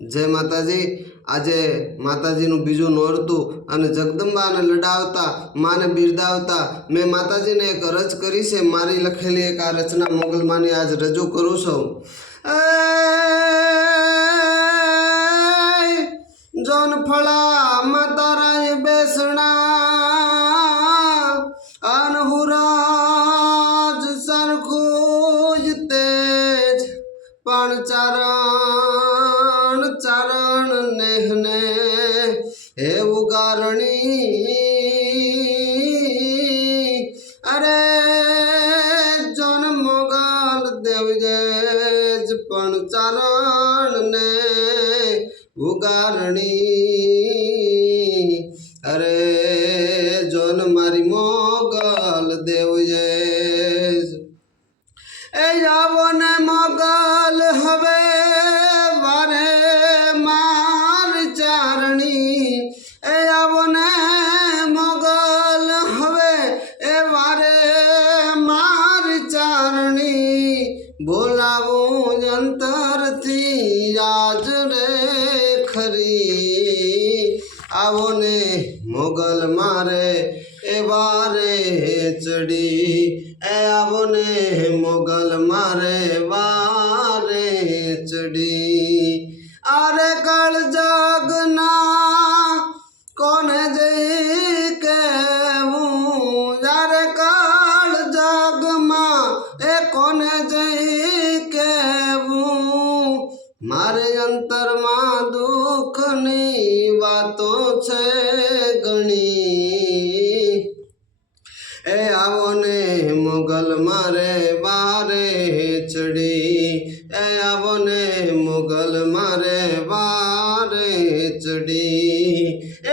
जय माताजी। આજે માતાજીનું બીજું નોરતું અને જગદંબાને લડાવતા માને બિરદાવતા મેં માતાજીને એક અરજ કરી છે। મારી લખેલી એક આ રચના મોગલમાની આજ રજૂ કરું છું। જોન ફળા માતારાય બેસણા અનહુરાજ સરખું જ તેજ પણ ચારણ ચારણ નેહને હે ઉગારણી અરે જોન મોગલ દેવજેજ પણ ચારણ ને ઉગારણી અરે જોન મારી મોગલ દેવજેજ એ આવો ને મોગલ હવે વારે માર ચારણી એ આવો ને મોગલ હવે એ વારે માર ચારણી બોલાવું અંતરથી આજ રે ખરી આવો ને મોગલ મારે એ વારે ચડી એ આવો ને મોગલ મારે વારે ચડી અરે કળ જગના કોને જઈ કેવું યારે કળ જગમાં એ કોને જઈ કેવું મારે અંતરમાં દુઃખની વાતો છે ઘણી એ આવો ને મોગલ મારે વારે ચડી એ આવો ને મોગલ મારે વારે ચડી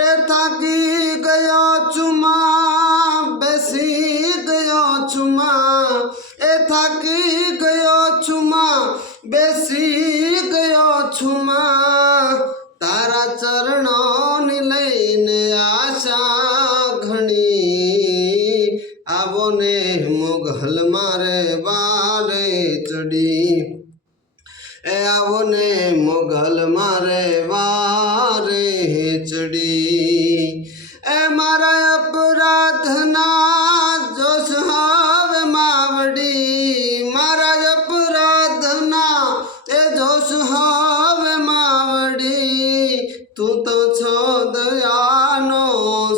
એ થાકી ગયો છુમાં બેસી ગયો છુમાં એ થાકી ગયો છુમાં બેસી ગયો છુમાં તારા ચરણોની લઈને આશા ઘણી આવો ને મોગલ મારે વારે ચડી એ આવો ને મોગલ મારે વારે ચડી એ મારા અપરાધના જોશ હવે માવડી મારા અપરાધના એ જોશ હવે માવડી તું તો છો દયાનો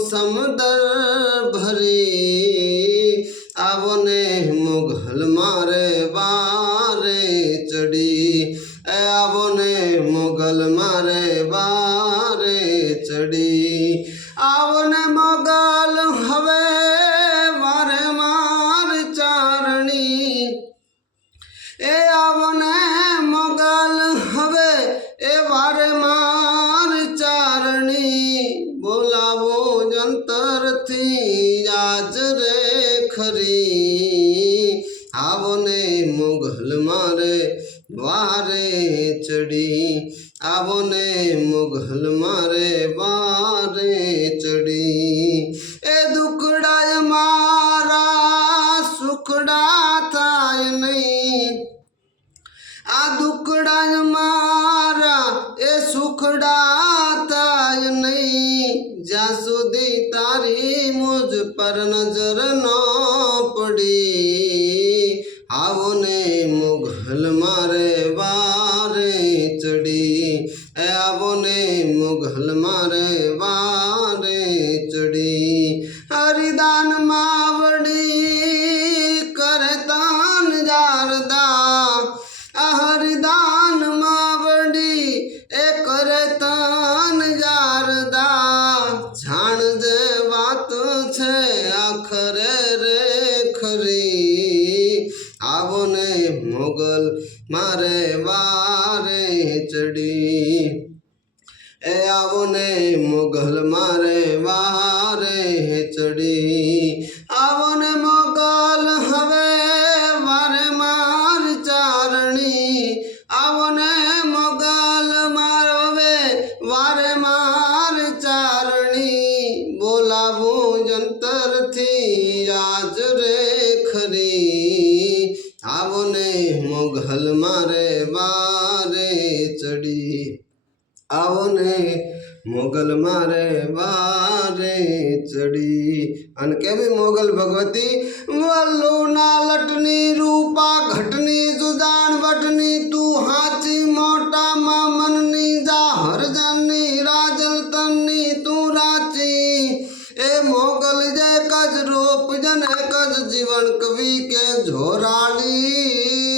સમુદર ભરી આવો ને મોગલ મારે વારે ચડી એ આવો ને મોગલ મારે વારે ચડી આવો ને મોગલ હવે વારે માર ચારણી એ આવો ને મોગલ હવે એ વારે માર ચારણી બોલાવો અંતરથી આજ રે ખરી આવો ને મોગલ મારે વારે ચડી આવો ને મોગલ મારે વારે ચડી એ દુખડાય મારા સુખડા થાય નહીં આ દુખડાય મારા એ સુખડા થાય નહીં જ્યાં સુધી તારી મુજ પર નજર ન પડી આવો ને મોગલ મારે વારે ચડી એ આવો ને મોગલ મારે વારે ચડી હરિદાન માવડી કરે તાન જારદા આ હરિદાન માવડી એ કરે તાન જારદા જાણ જે વાત છે આખરે રે ખરી આવો ને મોગલ મારે વારે ચડી એ આવો ને મોગલ મારે વારે ચડી આવો ને મોગલ હવે વારે માર ચારણી આવો ને મોગલ મારો હવે વારે માર ચારણી બોલાવું અંતરથી આજ રે ખરી આવો ને મોગલ મારે વારે ચડી। આવો ને મોગલ મારે વારે ચડી. અને કેવી મોગલ ભગવતી વલ્લુના લટની રૂપા ઘટની જુદાણ વટની તું હાચી મોટામાં મનની જા હરજનની રાજલતનની તું રાચી એ મોગલ જે કજ રૂપ જને કજ જીવન કવિ કે જોરાડી